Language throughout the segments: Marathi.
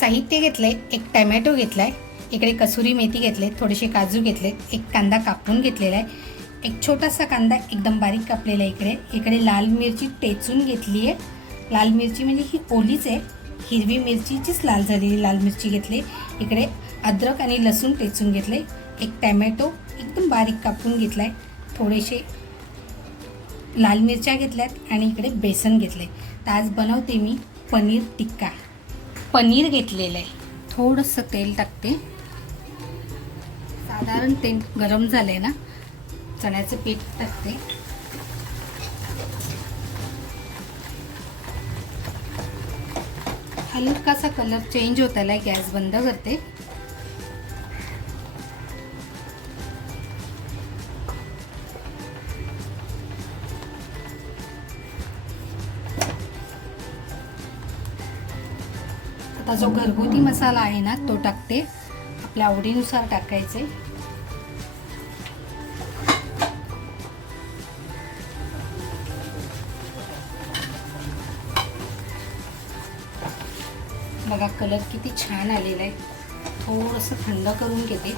साहित्य घेतलं आहे एक टॅमॅटो घेतला आहे इकडे कसुरी मेथी घेतले थोडेसे काजू घेतलेत एक कांदा कापून घेतलेला आहे एक छोटासा कांदा एकदम बारीक कापलेला आहे इकडे. इकडे लाल मिरची टेचून घेतली आहे. लाल मिरची म्हणजे ही ओलीच आहे. हिरवी मिरचीचीच लाल झालेली लाल मिरची घेतली. इकडे अद्रक आणि लसूण टेचून घेतले एक टॅमॅटो एकदम बारीक कापून घेतला आहे थोडेसे लाल मिरच्या घेतल्यात आणि इकडे बेसन घेतले तर आज बनवते मी पनीर टिक्का. पनीर घेतलेलं आहे. थोडंसं तेल टाकते. साधारण तेल गरम झालं आहे ना चण्याचं पीठ टाकते. हलकासा कलर चेंज होत आलाय गॅस बंद करते. आता जो घरगुती मसाला आहे ना तो टाकते. आपल्या आवडीनुसार टाकायचे. बघा कलर किती छान आलेला आहे. थोडंसं थंड करून घेते.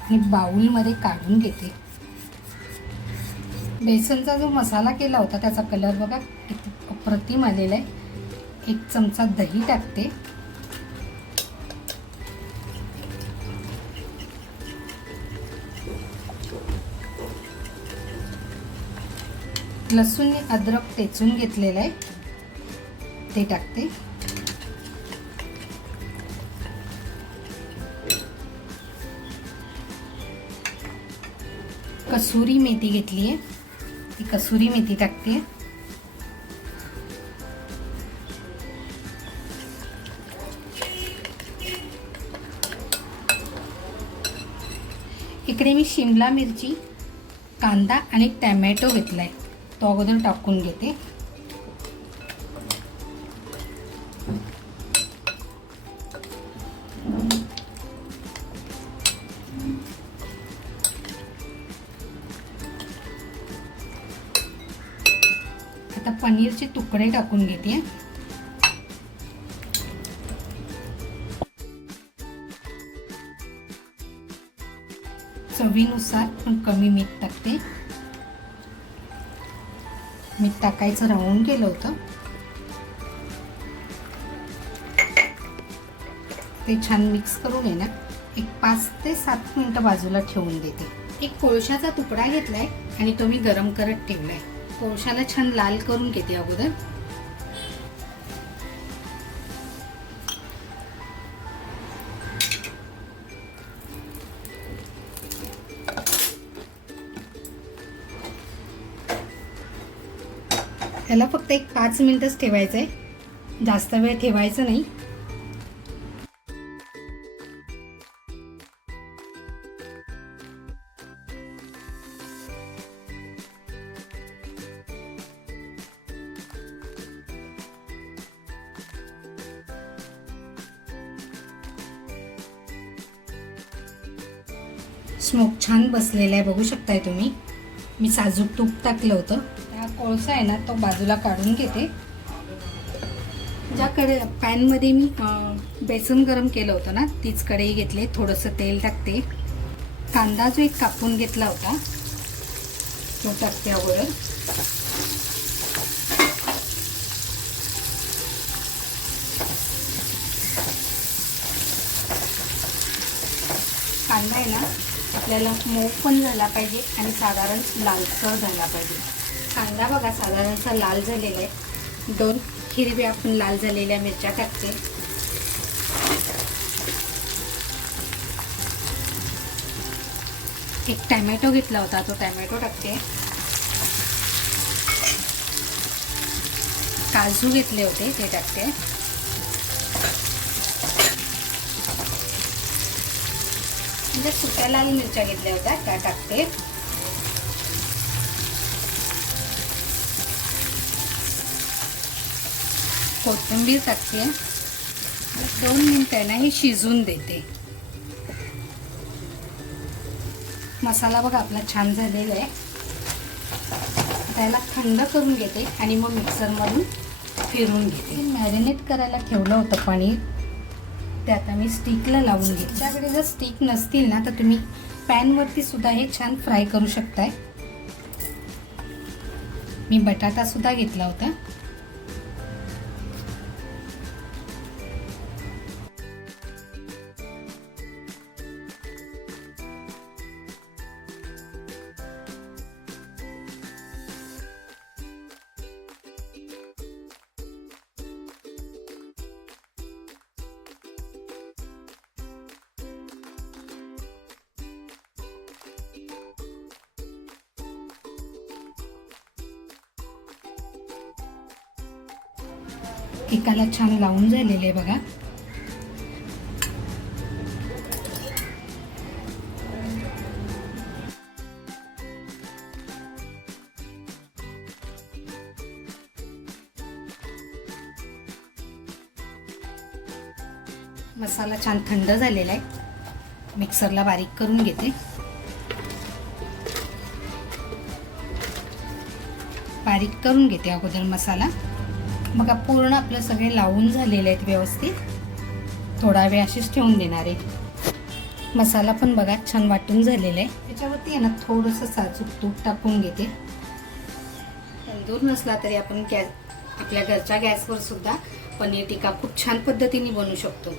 आणि बाउलमध्ये काढून घेते. बेसनचा जो मसाला केला होता त्याचा कलर बघा किती अप्रतिम आलेला आहे. एक चमचा दही टाकते. लसूण अद्रक टेचून घेतलेलं आहे. ते टाकते. कसुरी मेथी घेतली आहे ती कसुरी मेथी टाकते. इकडे मी शिमला मिरची कांदा आणि टॅमॅटो घेतला आहे तो अगोदर टाकून घेते. पनीरचे तुकडे टाकून घेते. चवीनुसार पण कमी मीठ टाकते. मीठ टाकायचं राहून गेलं होतं. ते छान मिक्स करून आहे ना एक पाच ते सात मिनटं बाजूला ठेवून देते. एक कोळशाचा तुकडा घेतलाय आणि तो मी गरम करत ठेवलाय. कोळशाला छान लाल करून घेते अगोदर. ह्याला फक्त एक पाच मिनिटच ठेवायचं आहे जास्त वेळ ठेवायचं नाही. स्मोक छान बसलेला आहे बघू शकताय तुम्ही. मी साजूक तूप टाकलं होतं. हा कोळसा आहे ना तो बाजूला काढून घेते. ज्या कडे पॅनमध्ये मी बेसन गरम केलं होतं ना तीच कढई घेतली. थोडंसं तेल टाकते. कांदा जो एक कापून घेतला होता तो टाकते अगोदर. कांदा आहे ना आपल्याला मऊ पण झाला पाहिजे आणि साधारण लालसर झाला पाहिजे. कांदा बघा साधारणसा लाल झालेला आहे. दोन हिरव्या आपण लाल झालेल्या मिरच्या टाकते. एक टॅमॅटो घेतला होता तो टॅमॅटो टाकते. काजू घेतले होते ते टाकते. म्हणजे सुक्या लाल मिरच्या घेतल्या होत्या त्या टाकते. कोथिंबीर टाकते. दोन मिनिटं ना हे शिजून देते. मसाला बघा आपला छान झालेला आहे. त्याला थंड करून घेते आणि मग मिक्सरमधून फिरून घेते. मॅरिनेट करायला ठेवलं होतं पनीर. ते आता मी स्टिकला लावून घेते. तुमच्याकडे जर स्टिक नसतील ना तर तुम्ही पॅनवरती सुद्धा हे छान फ्राय करू शकताय. मी बटाटा सुद्धा घेतला होता. एकाला छान लावून झालेले आहे बघा. मसाला छान थंड झालेला आहे. मिक्सरला बारीक करून घेते. बारीक करून घेते अगोदर मसाला. बघा पूर्ण आपलं सगळे लावून झालेले आहेत व्यवस्थित. थोडा वेळ असेच ठेवून देणार आहे. मसाला पण बघा छान वाटून झालेला आहे. त्याच्यावरती आहे ना थोडंसं साजूक तूप टाकून घेते. तंदूर नसला तरी आपण गॅस आपल्या घरच्या गॅसवर सुद्धा पनीर टिक्का खूप छान पद्धतीने बनवू शकतो.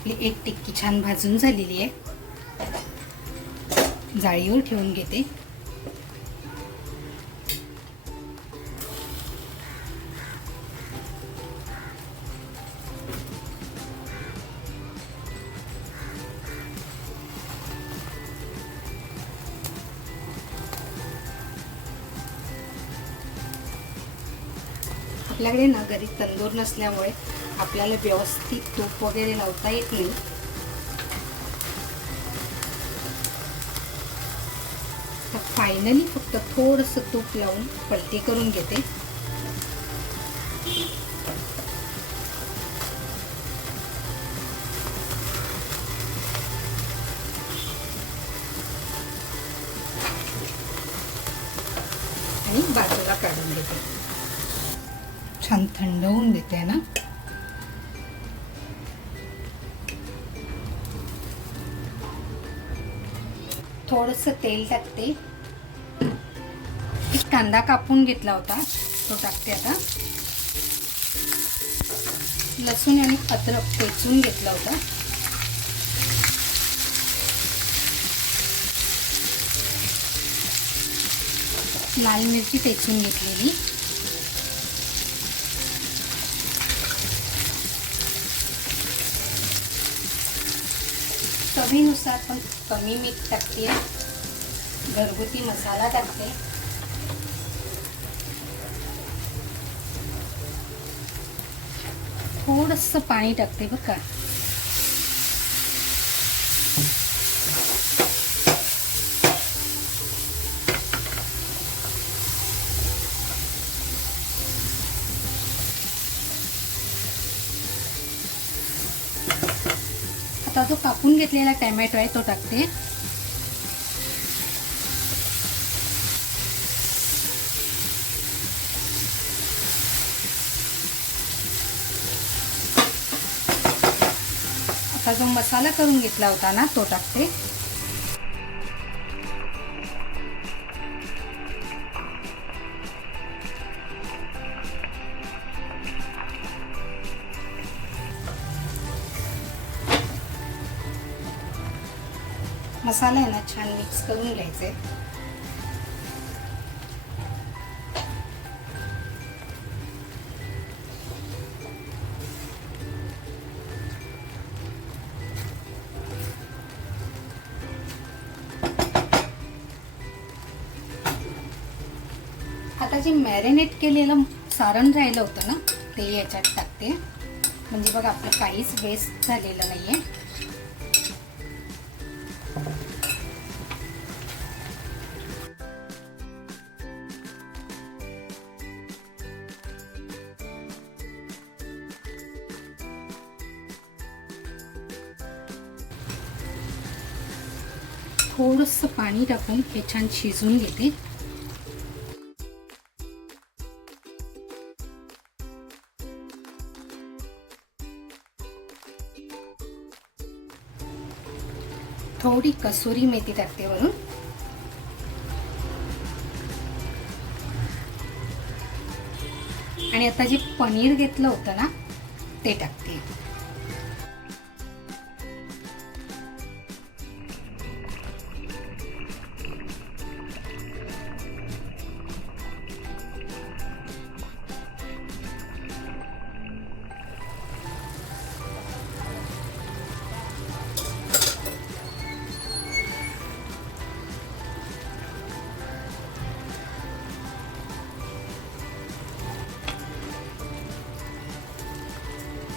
आपली एक टिक्की छान भाजून झालेली आहे. जाळीवर ठेवून घेते. आपल्याकडे ना घरी तंदूर नसल्यामुळे आपल्याला व्यवस्थित तूप वगैरे लावता येतील. तर फायनली फक्त थोडंसं तूप लावून पलटी करून घेते. थोडस तेल टाकते. एक कांदा कापून घेतला होता तो टाकते आता. लसूण आणि अद्रक पेचून घेतला होता. लाल मिरची पेचून घेतलेली. चवीनुसार पण कमी मीठ टाकते. घरगुती मसाला टाकते. थोडस पाणी टाकते बरं का. कापून घेतलेला टॅमॅटो आहे तो टाकते. आता जो मसाला करून घेतला होता ना तो टाकते. मसाला आहे ना छान मिक्स करून घ्यायचे. आता जे मॅरिनेट केलेलं सारण राहिलं होतं ना ते याच्यात टाकते. म्हणजे बघ आपलं काहीच वेस्ट झालेलं नाही आहे थोडंसं पाणी टाकून हे छान शिजून घेते. थोडी कसुरी मेथी टाकते वरून. आणि आता जे पनीर घेतलं होतं ना ते टाकते.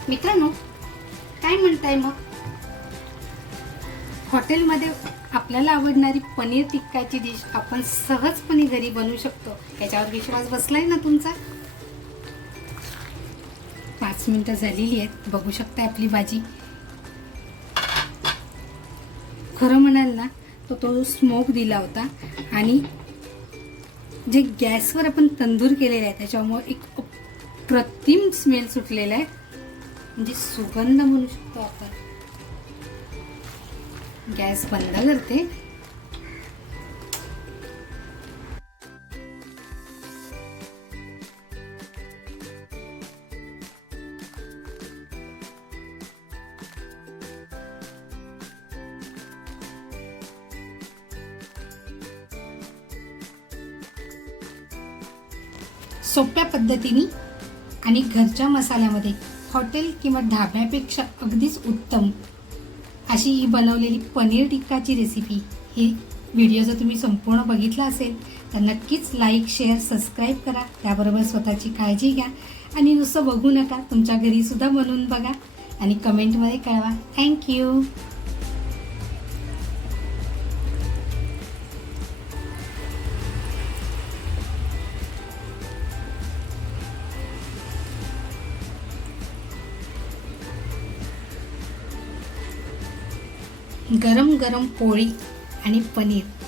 मित्रांनो काय म्हणताय मग? हॉटेलमध्ये आपल्याला आवडणारी पनीर टिक्काची डिश आपण सहजपणे घरी बनवू शकतो. याच्यावर विश्वास बसलाय ना तुमचा? पाच मिनिटं झालेली आहेत. बघू शकता आपली भाजी. खरं म्हणाल ना तो तो स्मोक दिला होता आणि जे गॅसवर आपण तंदूर केलेले आहे त्याच्यामुळे एक अप्रतिम स्मेल सुटलेला आहे. म्हणजे सुगंध म्हणू शकतो आपण. गॅस बंद करते. सोप्या पद्धतीने आणि घरच्या मसाल्यामध्ये हॉटेल किंवा ढाब्यापेक्षा अगदीच उत्तम अशी ही बनवलेली पनीर टिक्काची रेसिपी ही व्हिडिओ जर तुम्ही संपूर्ण बघितला असेल तर नक्कीच लाईक शेअर सबस्क्राईब करा. त्याबरोबर स्वतःची काळजी घ्या. आणि नुसतं बघू नका. तुमच्या घरीसुद्धा बनवून बघा. आणि कमेंटमध्ये कळवा. थँक्यू गरम गरम पोळी आणि पनीर.